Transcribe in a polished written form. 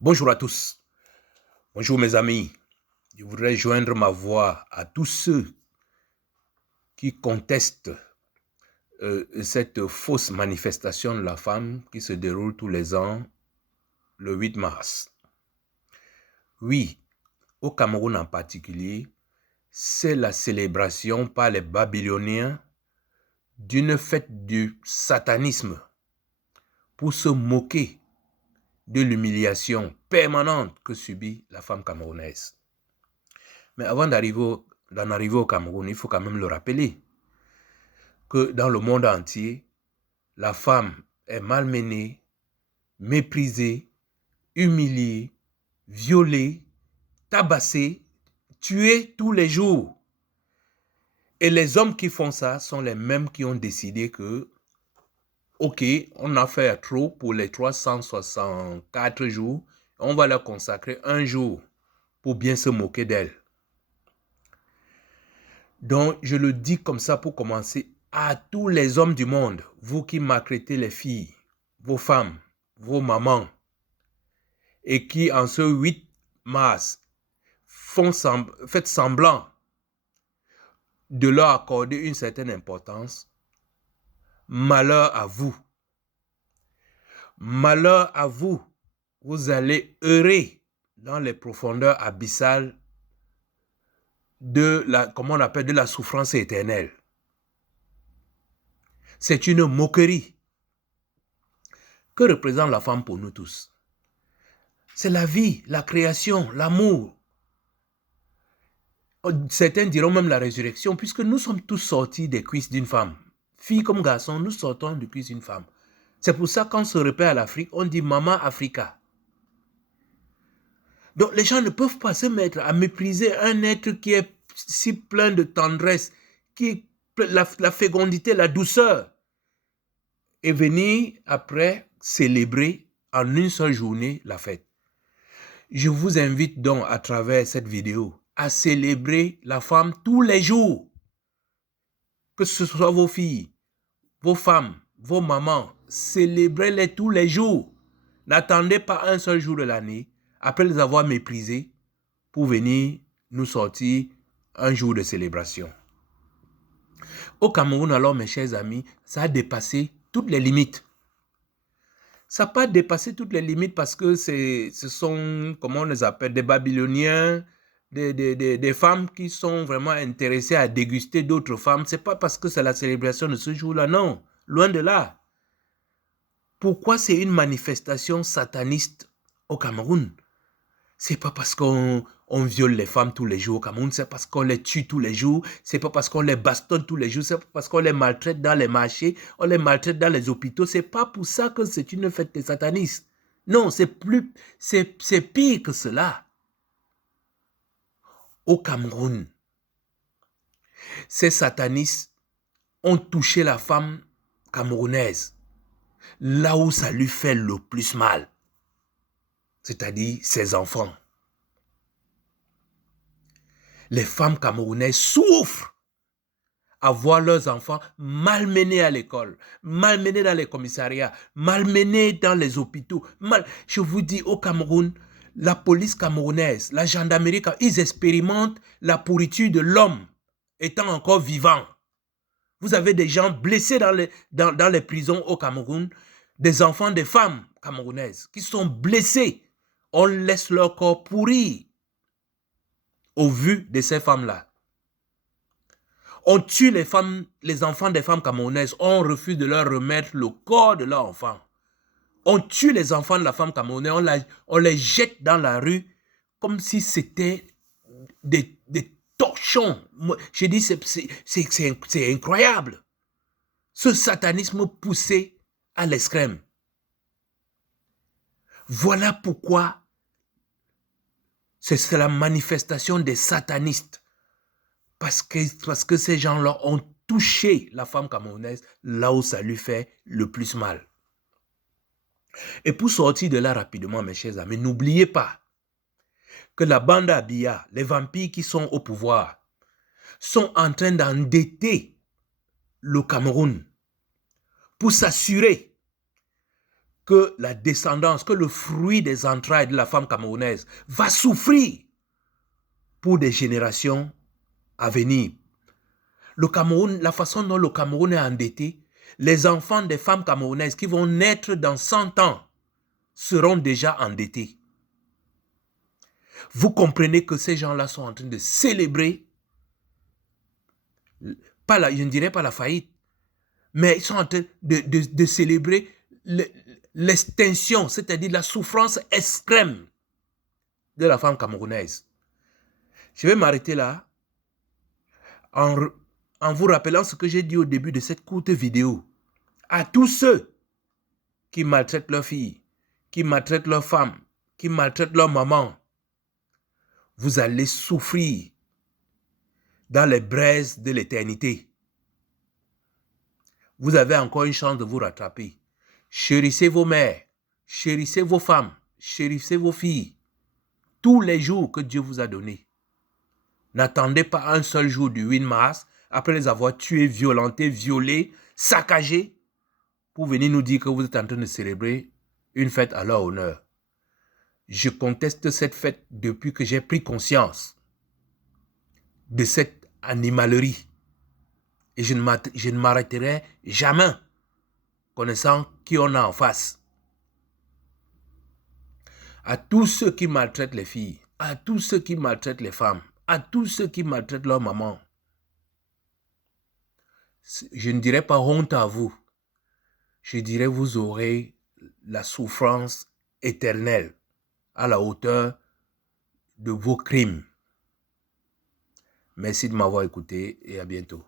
Bonjour à tous. Bonjour mes amis. Je voudrais joindre ma voix à tous ceux qui contestent cette fausse manifestation de la femme qui se déroule tous les ans le 8 mars. Oui, au Cameroun en particulier, c'est la célébration par les Babyloniens d'une fête du satanisme pour se moquer de l'humiliation permanente que subit la femme camerounaise. Mais avant d'en arriver au Cameroun, il faut quand même le rappeler que dans le monde entier, la femme est malmenée, méprisée, humiliée, violée, tabassée, tuée tous les jours. Et les hommes qui font ça sont les mêmes qui ont décidé que, ok, on a fait trop pour les 364 jours, on va leur consacrer un jour pour bien se moquer d'elle. Donc, je le dis comme ça pour commencer. À tous les hommes du monde, vous qui maltraitez les filles, vos femmes, vos mamans, et qui en ce 8 mars faites semblant de leur accorder une certaine importance, malheur à vous. Malheur à vous, vous allez errer dans les profondeurs abyssales de la souffrance éternelle. C'est une moquerie. Que représente la femme pour nous tous? C'est la vie, la création, l'amour. Certains diront même la résurrection, puisque nous sommes tous sortis des cuisses d'une femme. Filles comme garçons, nous sortons des cuisses d'une femme. C'est pour ça qu'on se repère à l'Afrique, on dit Maman Africa. Donc les gens ne peuvent pas se mettre à mépriser un être qui est si plein de tendresse, qui est la fécondité, la douceur, et venir après célébrer en une seule journée la fête. Je vous invite donc à travers cette vidéo à célébrer la femme tous les jours. Que ce soit vos filles, vos femmes, vos mamans, célébrez-les tous les jours. N'attendez pas un seul jour de l'année, après les avoir méprisées, pour venir nous sortir un jour de célébration. Au Cameroun, alors, mes chers amis, ça a dépassé toutes les limites. Ça n'a pas dépassé toutes les limites parce que ce sont, comment on les appelle, des Babyloniens, des femmes qui sont vraiment intéressées à déguster d'autres femmes. Ce n'est pas parce que c'est la célébration de ce jour-là, non. Loin de là. Pourquoi c'est une manifestation sataniste au Cameroun? C'est pas parce qu'on viole les femmes tous les jours au Cameroun, c'est parce qu'on les tue tous les jours, c'est pas parce qu'on les bastonne tous les jours, c'est pas parce qu'on les maltraite dans les marchés, on les maltraite dans les hôpitaux, c'est pas pour ça que c'est une fête des satanistes. Non, c'est pire que cela. Au Cameroun, ces satanistes ont touché la femme camerounaise là où ça lui fait le plus mal, c'est-à-dire ses enfants. Les femmes camerounaises souffrent à voir leurs enfants malmenés à l'école, malmenés dans les commissariats, malmenés dans les hôpitaux. Je vous dis, au Cameroun, la police camerounaise, la gendarmerie, ils expérimentent la pourriture de l'homme étant encore vivant. Vous avez des gens blessés dans les prisons au Cameroun, des enfants, des femmes camerounaises qui sont blessés. On laisse leur corps pourrir au vu de ces femmes-là. On tue les enfants des femmes camerounaises. On refuse de leur remettre le corps de leur enfant. On tue les enfants de la femme camerounaise. On les jette dans la rue comme si c'était des torchons. Je dis, c'est incroyable. Ce satanisme poussé à l'extrême. Voilà pourquoi c'est la manifestation des satanistes. Parce que ces gens-là ont touché la femme camerounaise là où ça lui fait le plus mal. Et pour sortir de là rapidement, mes chers amis, n'oubliez pas que la bande à Biya, les vampires qui sont au pouvoir, sont en train d'endetter le Cameroun pour s'assurer que la descendance, que le fruit des entrailles de la femme camerounaise va souffrir pour des générations à venir. Le Cameroun, la façon dont le Cameroun est endetté, les enfants des femmes camerounaises qui vont naître dans 100 ans seront déjà endettés. Vous comprenez que ces gens-là sont en train de célébrer, je ne dirais pas la faillite, mais ils sont en train de célébrer l'extinction, c'est-à-dire la souffrance extrême de la femme camerounaise. Je vais m'arrêter là en vous rappelant ce que j'ai dit au début de cette courte vidéo. À tous ceux qui maltraitent leurs filles, qui maltraitent leurs femmes, qui maltraitent leur maman, vous allez souffrir dans les braises de l'éternité. Vous avez encore une chance de vous rattraper. Chérissez vos mères, chérissez vos femmes, chérissez vos filles. Tous les jours que Dieu vous a donnés. N'attendez pas un seul jour du 8 mars, après les avoir tués, violentés, violés, saccagés, pour venir nous dire que vous êtes en train de célébrer une fête à leur honneur. Je conteste cette fête depuis que j'ai pris conscience de cette animalerie. Et je ne m'arrêterai jamais, connaissant qui on a en face. À tous ceux qui maltraitent les filles, à tous ceux qui maltraitent les femmes, à tous ceux qui maltraitent leur maman, je ne dirais pas honte à vous. Je dirais vous aurez la souffrance éternelle à la hauteur de vos crimes. Merci de m'avoir écouté et à bientôt.